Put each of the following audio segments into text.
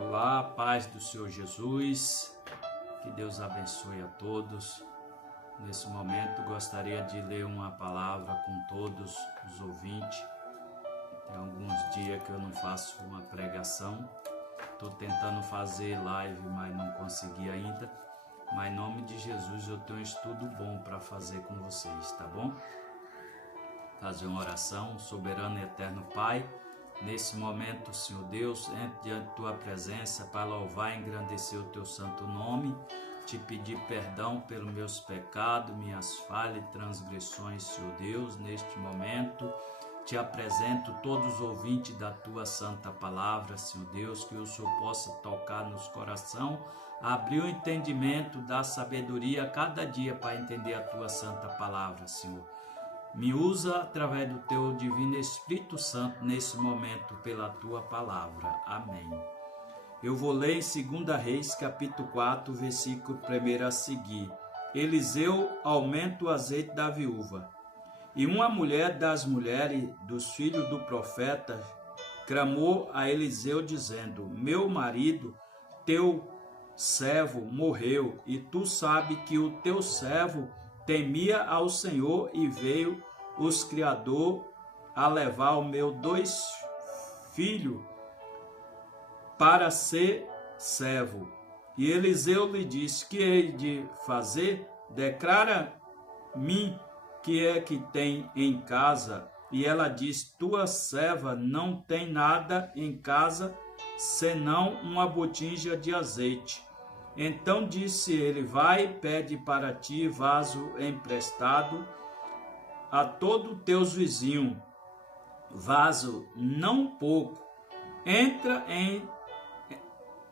Olá, paz do Senhor Jesus, que Deus abençoe a todos. Nesse momento gostaria de ler uma palavra com todos os ouvintes. Tem alguns dias que eu não faço uma pregação, estou tentando fazer live, mas não consegui ainda. Mas em nome de Jesus eu tenho um estudo bom para fazer com vocês, tá bom? Fazer uma oração. Soberano e eterno Pai, nesse momento, Senhor Deus, entro diante da Tua presença para louvar e engrandecer o Teu santo nome, te pedir perdão pelos meus pecados, minhas falhas e transgressões, Senhor Deus. Neste momento, te apresento todos os ouvintes da Tua santa palavra, Senhor Deus, que o Senhor possa tocar nos corações, abrir o entendimento da sabedoria a cada dia para entender a Tua santa palavra, Senhor. Me usa através do Teu Divino Espírito Santo nesse momento pela Tua palavra. Amém. Eu vou ler em 2 Reis, capítulo 4, versículo 1 a seguir. Eliseu aumenta o azeite da viúva. E uma mulher das mulheres dos filhos do profeta clamou a Eliseu dizendo: meu marido, teu servo, morreu, e tu sabe que o teu servo temia ao Senhor, e veio os criadores a levar o meu 2 filhos para ser servo. E Eliseu lhe disse: que hei de fazer? Declara-me que é que tem em casa. E ela disse: tua serva não tem nada em casa, senão uma botija de azeite. Então disse ele: vai, pede para ti vaso emprestado a todos teus vizinhos, vaso não pouco.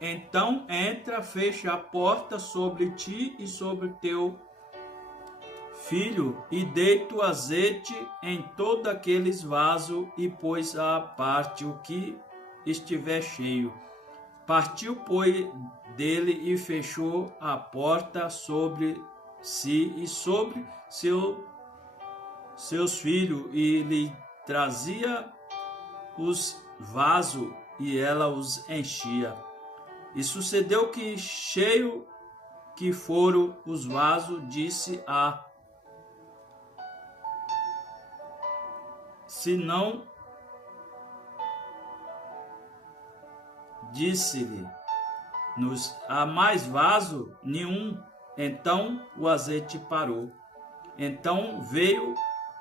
Então entra, fecha a porta sobre ti e sobre teu filho, e deita o azeite em todos aqueles vasos, e pôs à parte o que estiver cheio. Partiu, pois, dele e fechou a porta sobre si e sobre seus filhos, e lhe trazia os vasos, e ela os enchia. E sucedeu que, cheio que foram os vasos, disse a senão disse-lhe: nos há mais vaso nenhum. Então o azeite parou. Então veio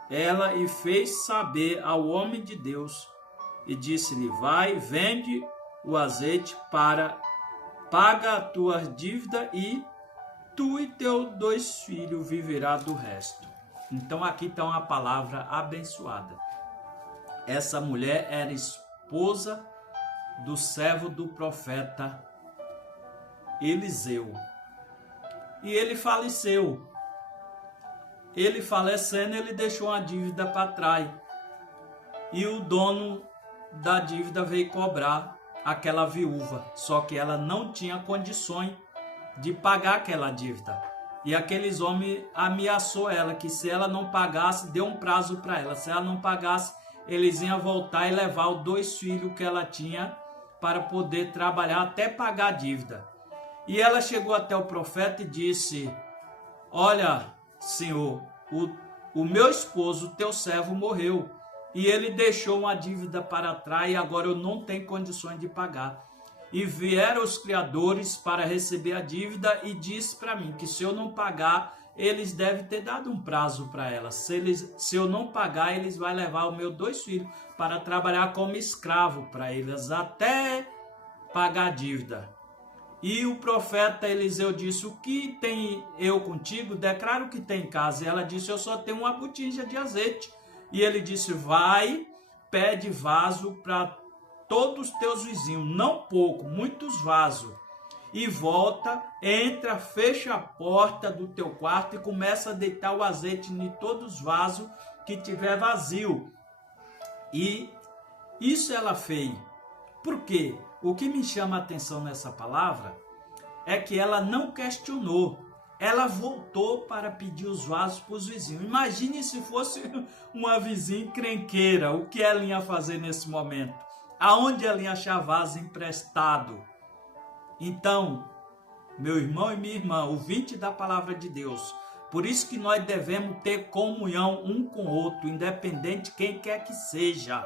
ela e fez saber ao homem de Deus, e disse-lhe: vai, vende o azeite, paga a tua dívida, e tu e teus 2 filhos viverá do resto. Então aqui está uma palavra abençoada. Essa mulher era esposa do servo do profeta Eliseu. E ele faleceu. Ele falecendo, ele deixou uma dívida para trás. E o dono da dívida veio cobrar aquela viúva. Só que ela não tinha condições de pagar aquela dívida. E aqueles homens ameaçou ela, que se ela não pagasse, deu um prazo para ela. Se ela não pagasse, eles iam voltar e levar os 2 filhos que ela tinha para poder trabalhar até pagar a dívida. E ela chegou até o profeta e disse: olha, Senhor, o meu esposo, teu servo, morreu, e ele deixou uma dívida para trás, e agora eu não tenho condições de pagar. E vieram os criadores para receber a dívida, e disse para mim que se eu não pagar, eles devem ter dado um prazo para ela. Se eu não pagar, eles vão levar os meus 2 filhos para trabalhar como escravo para eles, até pagar a dívida. E o profeta Eliseu disse: o que tem eu contigo? Declara o que tem em casa. E ela disse: eu só tenho uma botija de azeite. E ele disse: vai, pede vaso para todos os teus vizinhos, não pouco, muitos vasos. E volta, entra, fecha a porta do teu quarto e começa a deitar o azeite em todos os vasos que tiver vazio. E isso ela fez. Por quê? O que me chama a atenção nessa palavra é que ela não questionou. Ela voltou para pedir os vasos para os vizinhos. Imagine se fosse uma vizinha encrenqueira, o que ela ia fazer nesse momento? Aonde ela ia achar vaso emprestado? Então, meu irmão e minha irmã, ouvinte da palavra de Deus, por isso que nós devemos ter comunhão um com o outro, independente de quem quer que seja.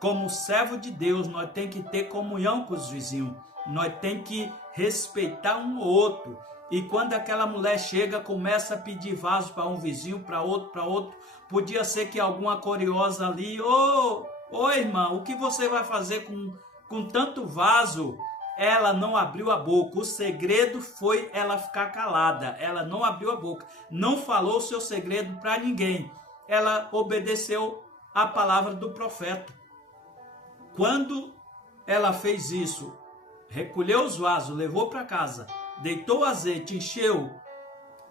Como servo de Deus, nós temos que ter comunhão com os vizinhos. Nós temos que respeitar um ou outro. E quando aquela mulher chega, começa a pedir vaso para um vizinho, para outro. Podia ser que alguma curiosa ali, ô irmã, o que você vai fazer com tanto vaso? Ela não abriu a boca. O segredo foi ela ficar calada. Ela não abriu a boca. Não falou o seu segredo para ninguém. Ela obedeceu a palavra do profeta. Quando ela fez isso, recolheu os vasos, levou para casa, deitou o azeite, encheu,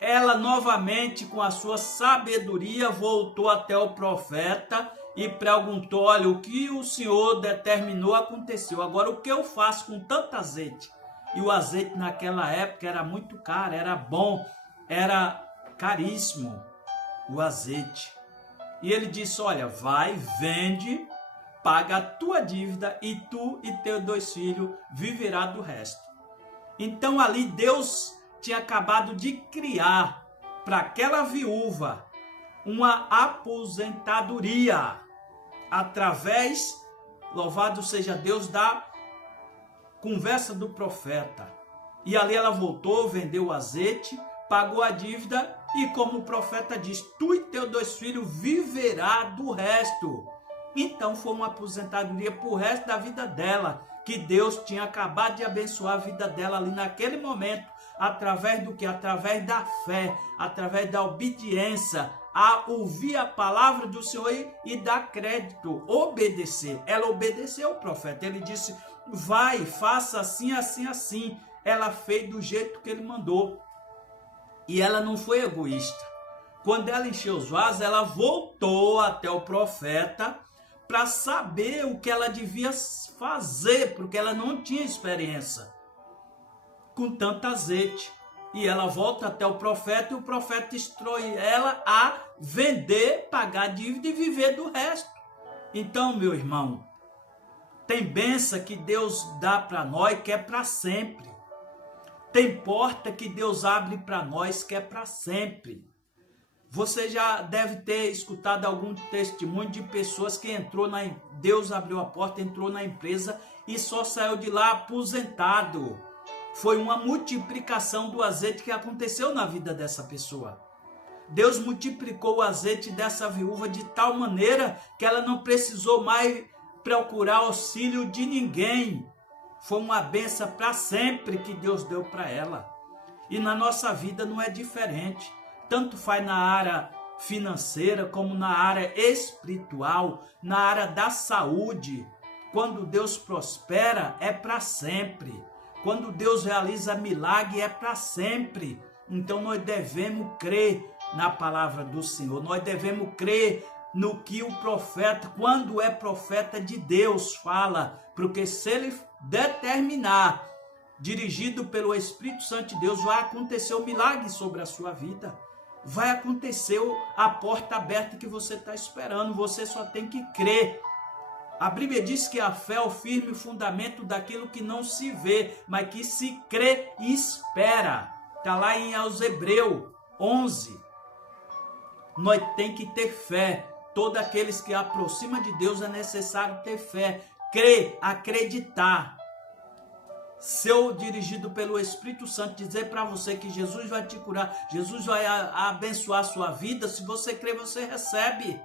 ela novamente, com a sua sabedoria, voltou até o profeta e perguntou: olha, o que o Senhor determinou aconteceu. Agora, o que eu faço com tanto azeite? E o azeite naquela época era muito caro, era bom, era caríssimo o azeite. E ele disse: olha, vai, vende, paga a tua dívida e tu e teus 2 filhos viverá do resto. Então ali Deus tinha acabado de criar para aquela viúva uma aposentadoria através, louvado seja Deus, da conversa do profeta. E ali ela voltou, vendeu o azeite, pagou a dívida e, como o profeta diz, tu e teus 2 filhos viverá do resto. Então foi uma aposentadoria para o resto da vida dela, que Deus tinha acabado de abençoar a vida dela ali naquele momento, através do que? Através da fé, através da obediência, a ouvir a palavra do Senhor e dar crédito, obedecer. Ela obedeceu o profeta, ele disse: vai, faça assim, assim, assim. Ela fez do jeito que ele mandou. E ela não foi egoísta. Quando ela encheu os vasos, ela voltou até o profeta para saber o que ela devia fazer, porque ela não tinha experiência com tanto azeite. E ela volta até o profeta e o profeta instrui ela a vender, pagar a dívida e viver do resto. Então, meu irmão, tem bênção que Deus dá para nós que é para sempre. Tem porta que Deus abre para nós que é para sempre. Você já deve ter escutado algum testemunho de pessoas que Deus abriu a porta, entrou na empresa e só saiu de lá aposentado. Foi uma multiplicação do azeite que aconteceu na vida dessa pessoa. Deus multiplicou o azeite dessa viúva de tal maneira que ela não precisou mais procurar auxílio de ninguém. Foi uma bênção para sempre que Deus deu para ela. E na nossa vida não é diferente. Tanto faz na área financeira como na área espiritual, na área da saúde. Quando Deus prospera, é para sempre. Quando Deus realiza milagre, é para sempre. Então nós devemos crer na palavra do Senhor. Nós devemos crer no que o profeta, quando é profeta de Deus, fala. Porque se ele determinar, dirigido pelo Espírito Santo de Deus, vai acontecer um milagre sobre a sua vida. Vai acontecer a porta aberta que você está esperando. Você só tem que crer. A Bíblia diz que a fé é o firme fundamento daquilo que não se vê, mas que se crê e espera. Está lá em Hebreus 11. Nós temos que ter fé. Todos aqueles que aproximam de Deus é necessário ter fé. Crer, acreditar. Se eu, dirigido pelo Espírito Santo, dizer para você que Jesus vai te curar, Jesus vai abençoar a sua vida, se você crer, você recebe.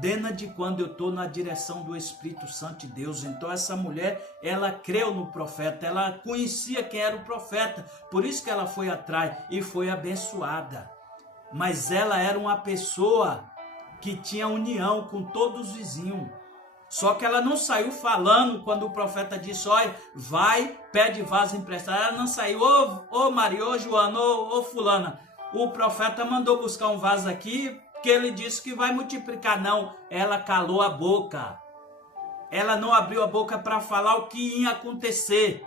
Desde quando eu estou na direção do Espírito Santo de Deus. Então essa mulher, ela creu no profeta, ela conhecia quem era o profeta, por isso que ela foi atrás e foi abençoada. Mas ela era uma pessoa que tinha união com todos os vizinhos. Só que ela não saiu falando quando o profeta disse: olha, vai, pede vaso emprestado. Ela não saiu: ô Maria, ô Joana, ô fulana. O profeta mandou buscar um vaso aqui, que ele disse que vai multiplicar. Não, ela calou a boca. Ela não abriu a boca para falar o que ia acontecer.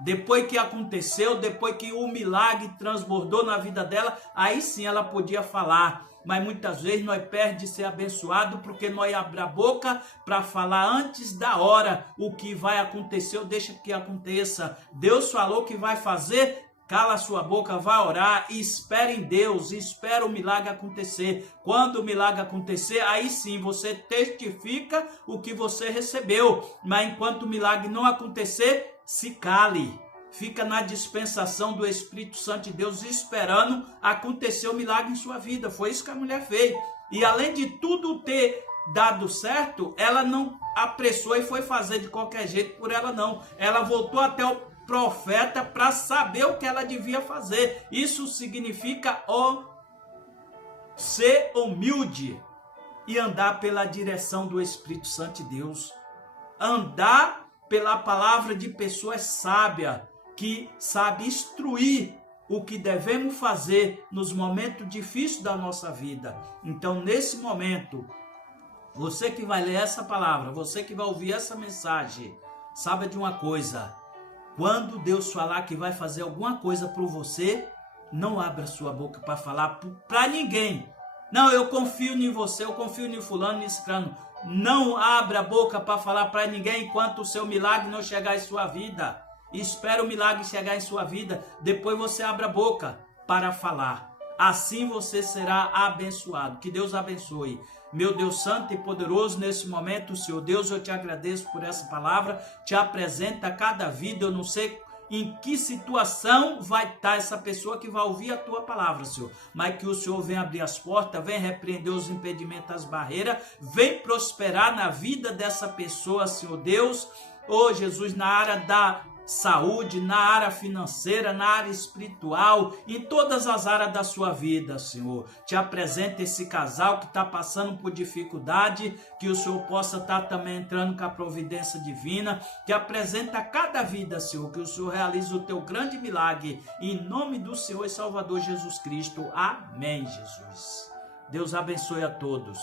Depois que aconteceu, depois que o milagre transbordou na vida dela, aí sim ela podia falar. mas muitas vezes nós perdemos de ser abençoado porque nós abrimos a boca para falar antes da hora o que vai acontecer ou deixa que aconteça. Deus falou que vai fazer, cala a sua boca, vai orar e espera em Deus, espera o milagre acontecer. Quando o milagre acontecer, aí sim você testifica o que você recebeu. Mas enquanto o milagre não acontecer, se cale. Fica na dispensação do Espírito Santo de Deus esperando acontecer o milagre em sua vida. Foi isso que a mulher fez. E além de tudo ter dado certo, ela não apressou e foi fazer de qualquer jeito por ela não. Ela voltou até o profeta para saber o que ela devia fazer. Isso significa ser humilde e andar pela direção do Espírito Santo de Deus. Andar pela palavra de pessoas sábias, que sabe instruir o que devemos fazer nos momentos difíceis da nossa vida. Então, nesse momento, você que vai ler essa palavra, você que vai ouvir essa mensagem, saiba de uma coisa: quando Deus falar que vai fazer alguma coisa por você, não abra sua boca para falar para ninguém. Não, eu confio em você, eu confio em fulano, em ciclano. Não abra a boca para falar para ninguém enquanto o seu milagre não chegar em sua vida. Espera o milagre chegar em sua vida, depois você abre a boca para falar. Assim você será abençoado. Que Deus abençoe. Meu Deus santo e poderoso, nesse momento, Senhor Deus, eu te agradeço por essa palavra. Te apresenta cada vida, eu não sei em que situação vai estar essa pessoa que vai ouvir a tua palavra, Senhor. Mas que o Senhor venha abrir as portas, venha repreender os impedimentos, as barreiras, vem prosperar na vida dessa pessoa, Senhor Deus. Oh, Jesus, na área da saúde, na área financeira, na área espiritual, em todas as áreas da sua vida, Senhor. Te apresenta esse casal que está passando por dificuldade, que o Senhor possa estar também entrando com a providência divina. Te apresenta cada vida, Senhor, que o Senhor realize o teu grande milagre, em nome do Senhor e Salvador Jesus Cristo. Amém, Jesus. Deus abençoe a todos.